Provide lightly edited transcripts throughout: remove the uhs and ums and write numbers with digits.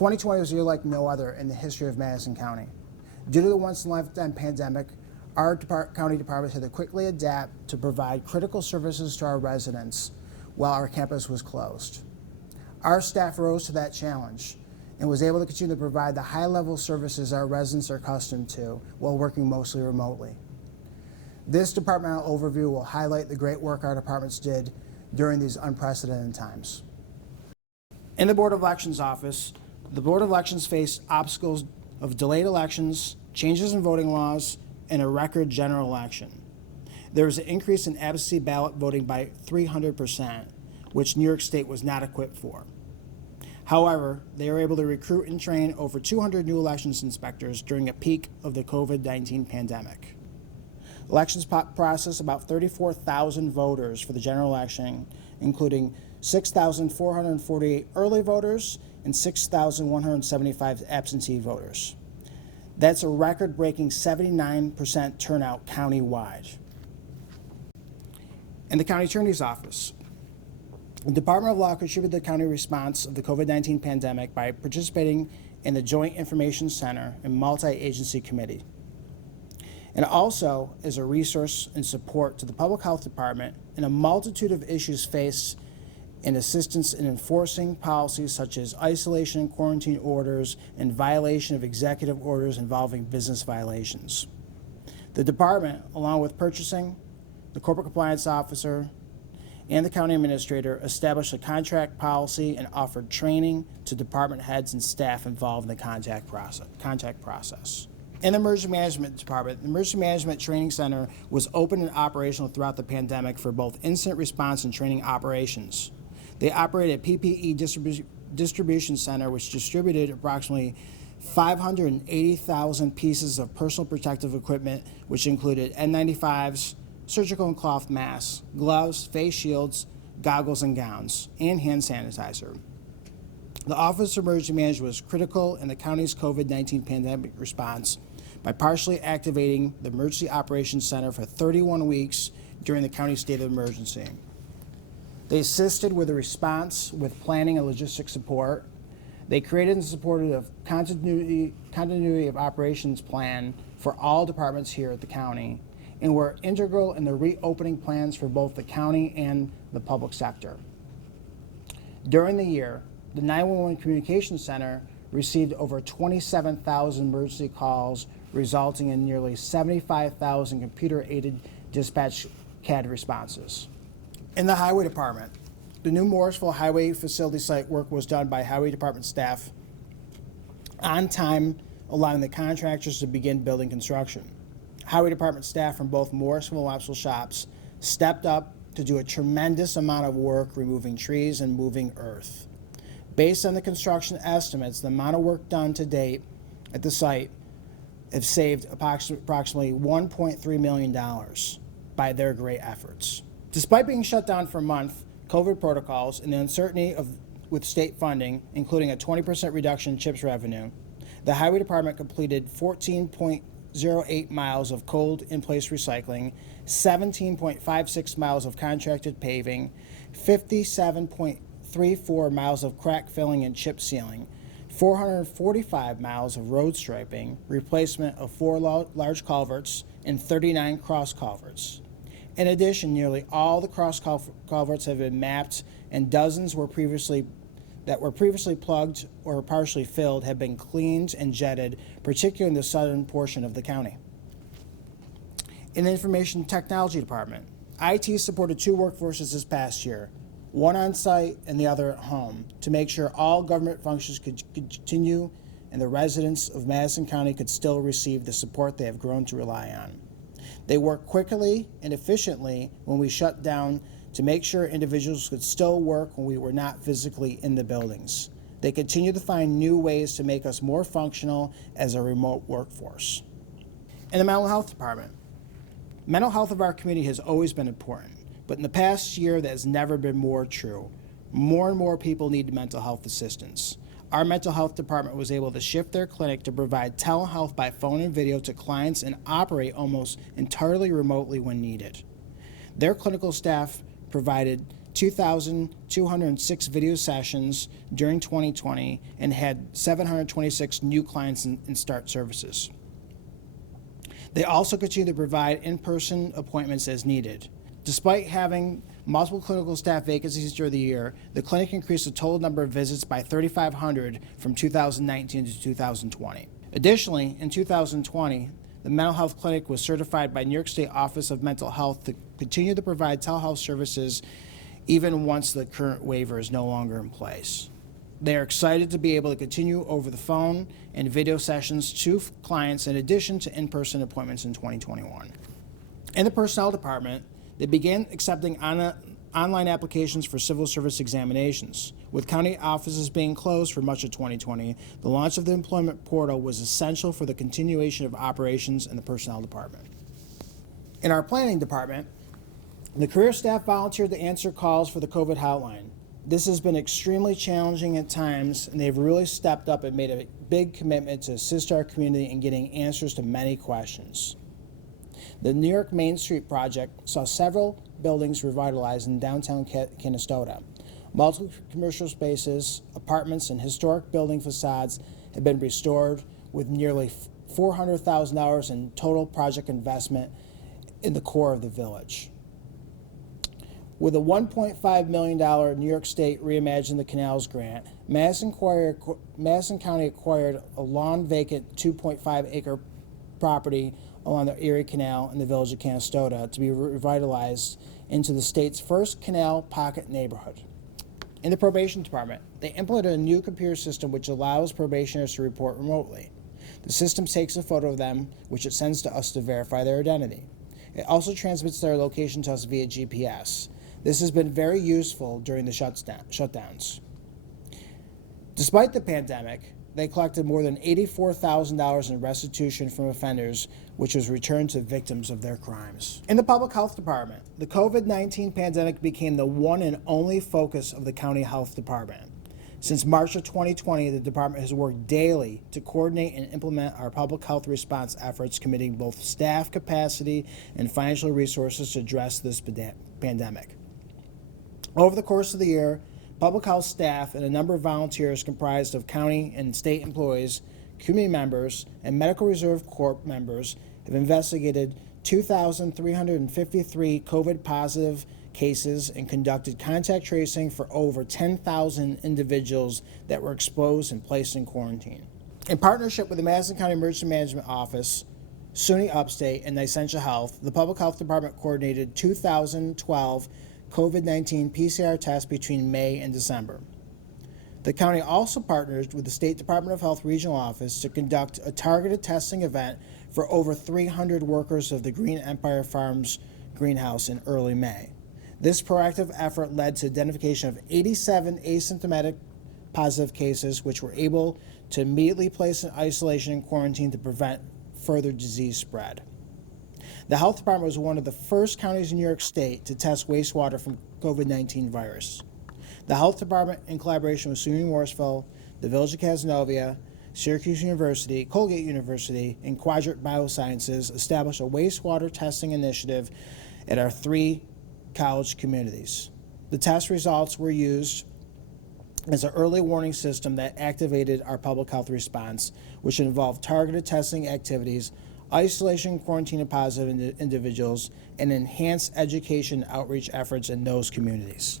2020 was a year like no other in the history of Madison County. Due to the once-in-a-lifetime pandemic, our county department had to quickly adapt to provide critical services to our residents while our campus was closed. Our staff rose to that challenge and was able to continue to provide the high-level services our residents are accustomed to while working mostly remotely. This departmental overview will highlight the great work our departments did during these unprecedented times. In the Board of Elections office, the Board of Elections faced obstacles of delayed elections, changes in voting laws, and a record general election. There was an increase in absentee ballot voting by 300%, which New York State was not equipped for. However, they were able to recruit and train over 200 new elections inspectors during a peak of the COVID-19 pandemic. Elections processed about 34,000 voters for the general election, including 6,448 early voters and 6,175 absentee voters. That's a record-breaking 79% turnout countywide. In the county attorney's office, the Department of Law contributed to the county response of the COVID-19 pandemic by participating in the Joint Information Center and Multi-Agency Committee, and also as a resource and support to the Public Health Department in a multitude of issues faced in assistance in enforcing policies such as isolation and quarantine orders and violation of executive orders involving business violations. The department, along with purchasing, the corporate compliance officer, and the county administrator, established a contract policy and offered training to department heads and staff involved in the contact process. In the Emergency Management Department, the Emergency Management Training Center was open and operational throughout the pandemic for both incident response and training operations. They operated a PPE distribution center, which distributed approximately 580,000 pieces of personal protective equipment, which included N95s, surgical and cloth masks, gloves, face shields, goggles and gowns, and hand sanitizer. The Office of Emergency Management was critical in the county's COVID-19 pandemic response by partially activating the Emergency Operations Center for 31 weeks during the county state of emergency. They assisted with the response with planning and logistics support. They created and supported a continuity of operations plan for all departments here at the county and were integral in the reopening plans for both the county and the public sector. During the year, the 911 Communications Center received over 27,000 emergency calls, resulting in nearly 75,000 computer-aided dispatch CAD responses. In the Highway Department, the new Morrisville Highway Facility site work was done by Highway Department staff on time, allowing the contractors to begin building construction. Highway Department staff from both Morrisville and Wapsill shops stepped up to do a tremendous amount of work removing trees and moving earth. Based on the construction estimates, the amount of work done to date at the site have saved approximately $1.3 million by their great efforts. Despite being shut down for a month, COVID protocols, and the uncertainty with state funding, including a 20% reduction in CHIPS revenue, the Highway Department completed 14.08 miles of cold in-place recycling, 17.56 miles of contracted paving, 57.34 miles of crack filling and chip sealing, 445 miles of road striping, replacement of 4 large culverts, and 39 cross culverts. In addition, nearly all the cross culverts have been mapped, and dozens were previously plugged or partially filled have been cleaned and jetted, particularly in the southern portion of the county. In the Information Technology Department, IT supported 2 workforces this past year, one on site and the other at home, to make sure all government functions could continue and the residents of Madison County could still receive the support they have grown to rely on. They worked quickly and efficiently when we shut down to make sure individuals could still work when we were not physically in the buildings. They continue to find new ways to make us more functional as a remote workforce. In the Mental Health Department, mental health of our community has always been important, but in the past year that has never been more true. More and more people need mental health assistance. Our mental health department was able to shift their clinic to provide telehealth by phone and video to clients and operate almost entirely remotely when needed. Their clinical staff provided 2,206 video sessions during 2020 and had 726 new clients and start services. They also continue to provide in-person appointments as needed. Despite having multiple clinical staff vacancies during the year, the clinic increased the total number of visits by 3,500 from 2019 to 2020. Additionally, in 2020, the mental health clinic was certified by New York State Office of Mental Health to continue to provide telehealth services even once the current waiver is no longer in place. They are excited to be able to continue over the phone and video sessions to clients in addition to in-person appointments in 2021. In the personnel department, they began accepting online applications for civil service examinations. With county offices being closed for much of 2020, the launch of the employment portal was essential for the continuation of operations in the personnel department. In our planning department, the career staff volunteered to answer calls for the COVID hotline. This has been extremely challenging at times, and they've really stepped up and made a big commitment to assist our community in getting answers to many questions. The New York Main Street project saw several buildings revitalized in downtown Canastota. Multiple commercial spaces, apartments, and historic building facades have been restored with nearly $400,000 in total project investment in the core of the village. With a $1.5 million New York State Reimagine the Canals grant, Madison County acquired a lawn-vacant 2.5-acre property along the Erie Canal in the village of Canastota to be revitalized into the state's first canal pocket neighborhood. In the probation department, they implemented a new computer system which allows probationers to report remotely. The system takes a photo of them, which it sends to us to verify their identity. It also transmits their location to us via GPS. This has been very useful during the shutdowns. Despite the pandemic, they collected more than $84,000 in restitution from offenders, which was returned to victims of their crimes. In the public health department, the COVID-19 pandemic became the one and only focus of the county health department. Since March of 2020, the department has worked daily to coordinate and implement our public health response efforts, committing both staff capacity and financial resources to address this pandemic. Over the course of the year, public health staff and a number of volunteers comprised of county and state employees, community members, and Medical Reserve Corps members have investigated 2,353 COVID-positive cases and conducted contact tracing for over 10,000 individuals that were exposed and placed in quarantine. In partnership with the Madison County Emergency Management Office, SUNY Upstate, and Essentia Health, the Public Health Department coordinated 2012 COVID-19 PCR tests between May and December. The county also partners with the State Department of Health Regional Office to conduct a targeted testing event for over 300 workers of the Green Empire Farms greenhouse in early May. This proactive effort led to identification of 87 asymptomatic positive cases, which were able to immediately place in isolation and quarantine to prevent further disease spread. The health department was one of the first counties in New York State to test wastewater from COVID-19 virus. The health department, in collaboration with SUNY Morrisville, the Village of Casanova, Syracuse University, Colgate University, and Quadrant Biosciences, established a wastewater testing initiative at our 3 college communities. The test results were used as an early warning system that activated our public health response, which involved targeted testing activities, isolation and quarantine of positive individuals, and enhanced education outreach efforts in those communities.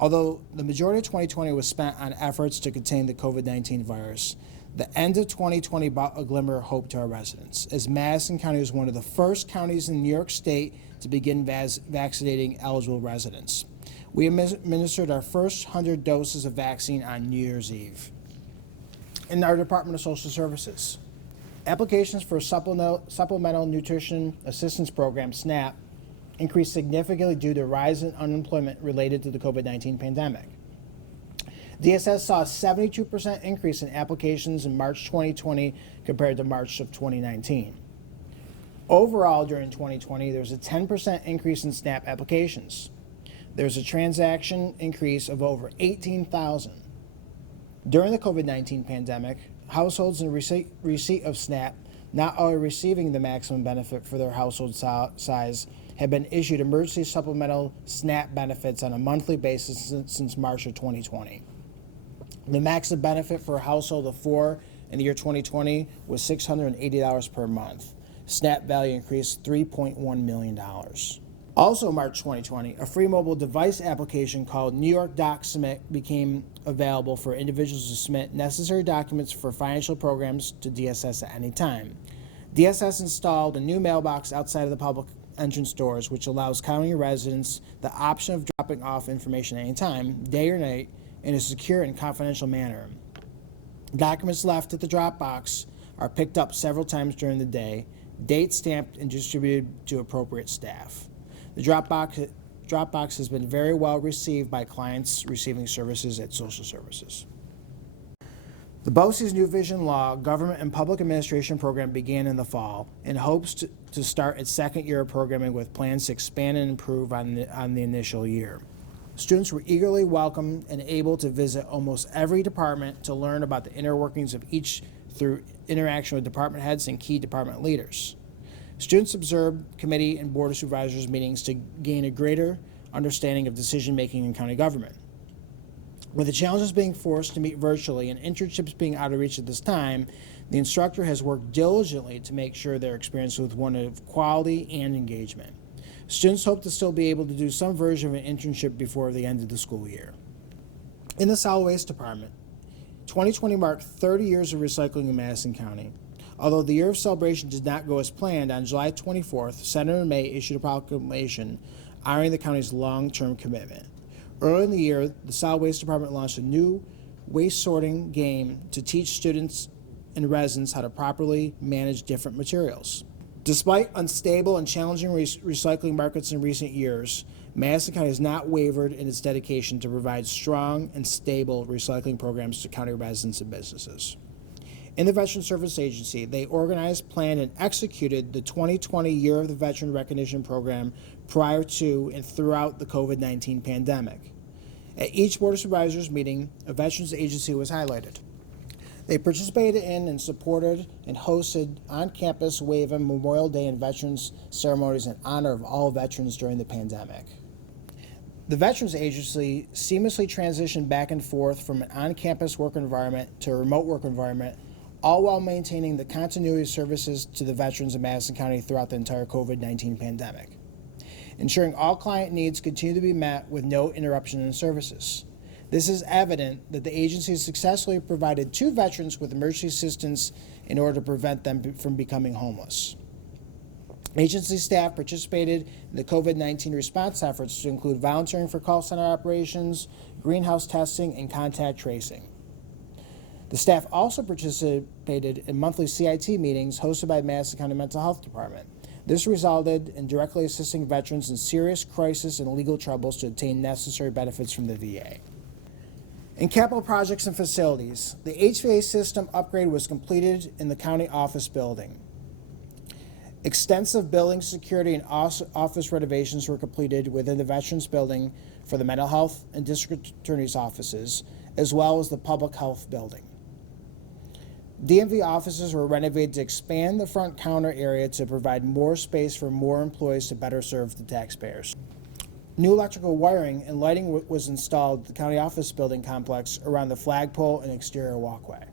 Although the majority of 2020 was spent on efforts to contain the COVID-19 virus, the end of 2020 brought a glimmer of hope to our residents, as Madison County was one of the first counties in New York State to begin vaccinating eligible residents. We administered our first 100 doses of vaccine on New Year's Eve. In our Department of Social Services, applications for Supplemental Nutrition Assistance Program, SNAP, increased significantly due to a rise in unemployment related to the COVID-19 pandemic. DSS saw a 72% increase in applications in March 2020 compared to March of 2019. Overall, during 2020, there was a 10% increase in SNAP applications. There's a transaction increase of over 18,000. During the COVID-19 pandemic, households in receipt of SNAP not only receiving the maximum benefit for their household size have been issued emergency supplemental SNAP benefits on a monthly basis since March of 2020. The maximum benefit for a household of 4 in the year 2020 was $680 per month. SNAP value increased $3.1 million. Also March 2020, a free mobile device application called New York Doc Submit became available for individuals to submit necessary documents for financial programs to DSS at any time. DSS installed a new mailbox outside of the public entrance doors, which allows county residents the option of dropping off information at any time, day or night, in a secure and confidential manner. Documents left at the drop box are picked up several times during the day, date stamped and distributed to appropriate staff. The drop box has been very well received by clients receiving services at social services. The BOCES New Vision Law Government and Public Administration program began in the fall and hopes to start its second year of programming with plans to expand and improve on the initial year. Students were eagerly welcomed and able to visit almost every department to learn about the inner workings of each through interaction with department heads and key department leaders. Students observed committee and board of supervisors meetings to gain a greater understanding of decision-making in county government. With the challenges being forced to meet virtually and internships being out of reach at this time, the instructor has worked diligently to make sure their experience was one of quality and engagement. Students hope to still be able to do some version of an internship before the end of the school year. In the solid waste department, 2020 marked 30 years of recycling in Madison County. Although the year of celebration did not go as planned, on July 24th, Senator May issued a proclamation honoring the county's long-term commitment. Early in the year, the solid waste department launched a new waste sorting game to teach students and residents how to properly manage different materials. Despite unstable and challenging recycling markets in recent years, Madison County has not wavered in its dedication to provide strong and stable recycling programs to county residents and businesses. In the Veteran Service Agency, they organized, planned, and executed the 2020 Year of the Veteran Recognition Program prior to and throughout the COVID-19 pandemic. At each Board of Supervisors meeting, a Veterans Agency was highlighted. They participated in and supported and hosted on-campus WAVA Memorial Day and Veterans ceremonies in honor of all veterans during the pandemic. The Veterans Agency seamlessly transitioned back and forth from an on-campus work environment to a remote work environment, all while maintaining the continuity of services to the veterans of Madison County throughout the entire COVID-19 pandemic, ensuring all client needs continue to be met with no interruption in services. This is evident that the agency successfully provided 2 veterans with emergency assistance in order to prevent them from becoming homeless. Agency staff participated in the COVID-19 response efforts to include volunteering for call center operations, greenhouse testing, and contact tracing. The staff also participated in monthly CIT meetings hosted by Madison County Mental Health Department. This resulted in directly assisting veterans in serious crisis and legal troubles to obtain necessary benefits from the VA. In capital projects and facilities, the HVAC system upgrade was completed in the county office building. Extensive building security and office renovations were completed within the Veterans Building for the mental health and district attorney's offices, as well as the public health building. DMV offices were renovated to expand the front counter area to provide more space for more employees to better serve the taxpayers. New electrical wiring and lighting was installed at the county office building complex around the flagpole and exterior walkway.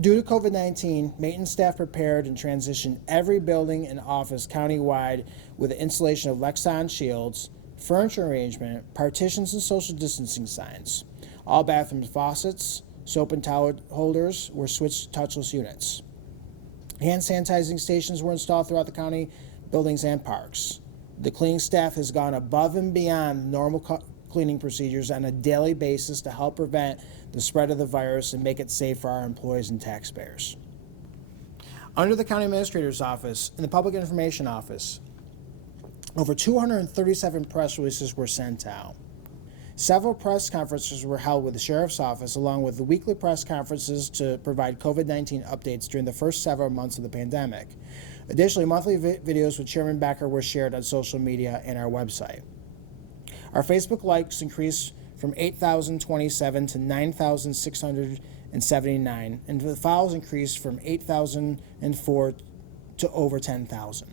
Due to COVID-19, maintenance staff prepared and transitioned every building and office countywide with the installation of Lexan shields, furniture arrangement, partitions, and social distancing signs. All bathroom faucets, soap and towel holders were switched to touchless units. Hand sanitizing stations were installed throughout the county buildings and parks. The cleaning staff has gone above and beyond normal cleaning procedures on a daily basis to help prevent the spread of the virus and make it safe for our employees and taxpayers. Under the County Administrator's Office and the Public Information Office, over 237 press releases were sent out. Several press conferences were held with the Sheriff's Office, along with the weekly press conferences to provide COVID-19 updates during the first several months of the pandemic. Additionally, monthly videos with Chairman Becker were shared on social media and our website. Our Facebook likes increased from 8,027 to 9,679, and the follows increased from 8,004 to over 10,000.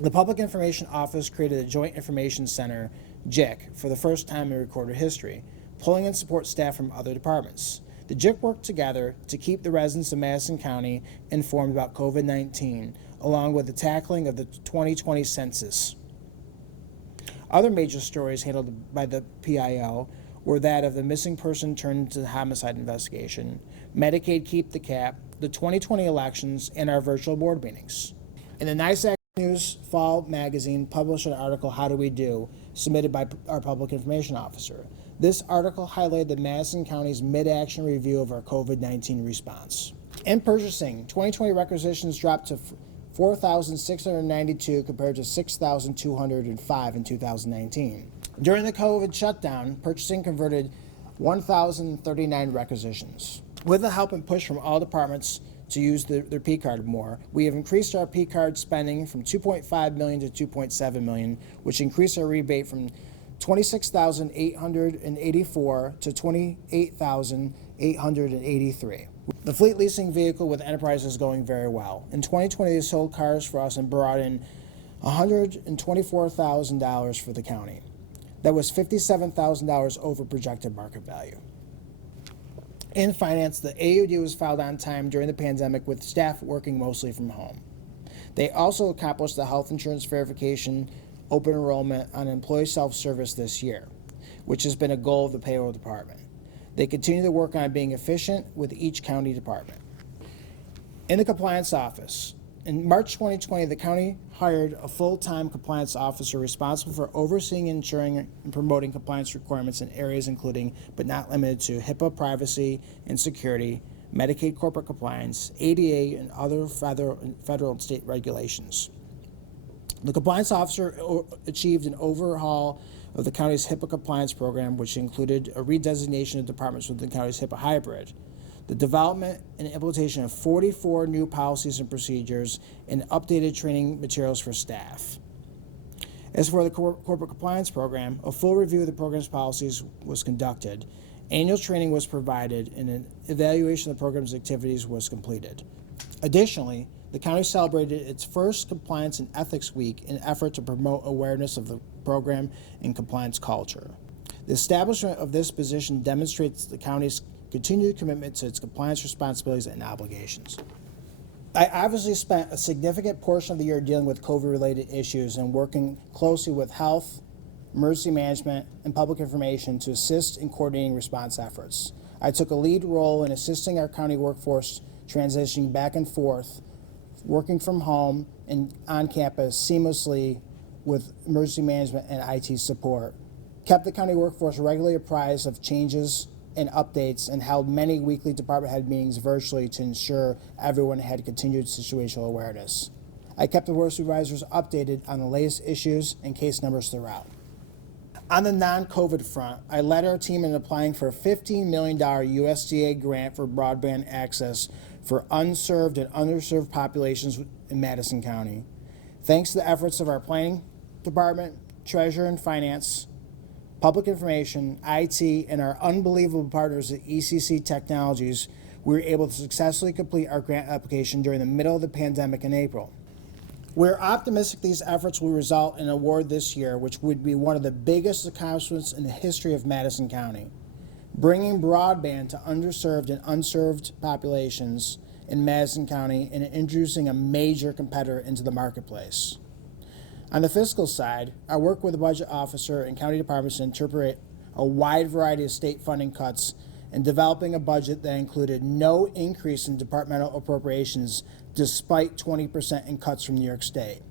The Public Information Office created a Joint Information Center, JIC, for the first time in recorded history, pulling in support staff from other departments. The JIC worked together to keep the residents of Madison County informed about COVID-19, along with the tackling of the 2020 census. Other major stories handled by the PIL were that of the missing person turned into the homicide investigation, Medicaid Keep the Cap, the 2020 elections, and our virtual board meetings. In the NYSAC News Fall magazine published an article, How Do We Do?, submitted by our Public Information Officer. This article highlighted the Madison County's mid-action review of our COVID-19 response. In purchasing, 2020 requisitions dropped to 4,692 compared to 6,205 in 2019. During the COVID shutdown, purchasing converted 1,039 requisitions. With the help and push from all departments to use their P-card more, we have increased our P-card spending from $2.5 million to $2.7 million, which increased our rebate from $26,884 to $28,883. The fleet leasing vehicle with Enterprise is going very well. In 2020, they sold cars for us and brought in $124,000 for the county. That was $57,000 over projected market value. In finance, the AUD was filed on time during the pandemic with staff working mostly from home. They also accomplished the health insurance verification open enrollment on employee self-service this year, which has been a goal of the payroll department. They continue to work on being efficient with each county department. In the compliance office, in March 2020, the county hired a full-time compliance officer responsible for overseeing, ensuring, and promoting compliance requirements in areas including, but not limited to, HIPAA privacy and security, Medicaid corporate compliance, ADA, and other federal and state regulations. The compliance officer achieved an overhaul of the county's HIPAA compliance program, which included a redesignation of departments within the county's HIPAA hybrid, the development and implementation of 44 new policies and procedures, and updated training materials for staff. As for the corporate compliance program, a full review of the program's policies was conducted, annual training was provided, and an evaluation of the program's activities was completed. Additionally, the county celebrated its first Compliance and Ethics Week in an effort to promote awareness of the program and compliance culture. The establishment of this position demonstrates the county's continued commitment to its compliance responsibilities and obligations. I obviously spent a significant portion of the year dealing with COVID-related issues and working closely with health, emergency management, and public information to assist in coordinating response efforts. I took a lead role in assisting our county workforce transitioning back and forth, working from home and on campus seamlessly with emergency management and IT support, kept the county workforce regularly apprised of changes and updates, and held many weekly department head meetings virtually to ensure everyone had continued situational awareness. I kept the board of supervisors updated on the latest issues and case numbers throughout. On the non-COVID front, I led our team in applying for a $15 million USDA grant for broadband access for unserved and underserved populations in Madison County. Thanks to the efforts of our planning department, treasurer and finance, public information, IT, and our unbelievable partners at ECC Technologies, we were able to successfully complete our grant application during the middle of the pandemic in April. We're optimistic these efforts will result in an award this year, which would be one of the biggest accomplishments in the history of Madison County, bringing broadband to underserved and unserved populations in Madison County and introducing a major competitor into the marketplace. On the fiscal side, I work with the budget officer and county departments to interpret a wide variety of state funding cuts and developing a budget that included no increase in departmental appropriations despite 20% in cuts from New York State.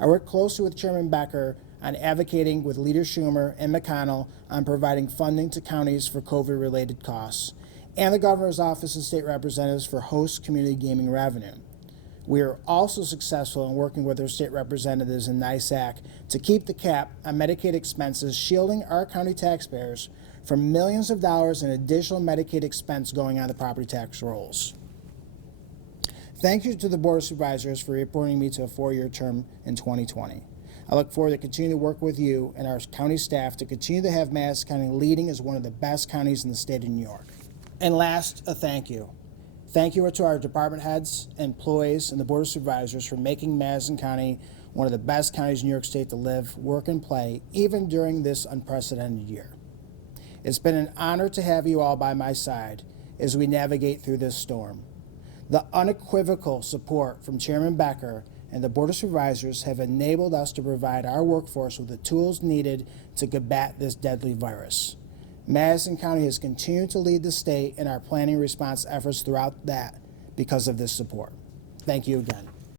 I work closely with Chairman Becker on advocating with Leader Schumer and McConnell on providing funding to counties for COVID-related costs, and the Governor's Office and state representatives for host community gaming revenue. We are also successful in working with our state representatives in NYSAC to keep the cap on Medicaid expenses, shielding our county taxpayers from millions of dollars in additional Medicaid expense going on the property tax rolls. Thank you to the Board of Supervisors for appointing me to a 4-year term in 2020. I look forward to continuing to work with you and our county staff to continue to have Madison County leading as one of the best counties in the state of New York. And last, a thank you. Thank you to our department heads, employees, and the Board of Supervisors for making Madison County one of the best counties in New York State to live, work, and play, even during this unprecedented year. It's been an honor to have you all by my side as we navigate through this storm. The unequivocal support from Chairman Becker and the Board of Supervisors have enabled us to provide our workforce with the tools needed to combat this deadly virus. Madison County has continued to lead the state in our planning response efforts throughout that because of this support. Thank you again.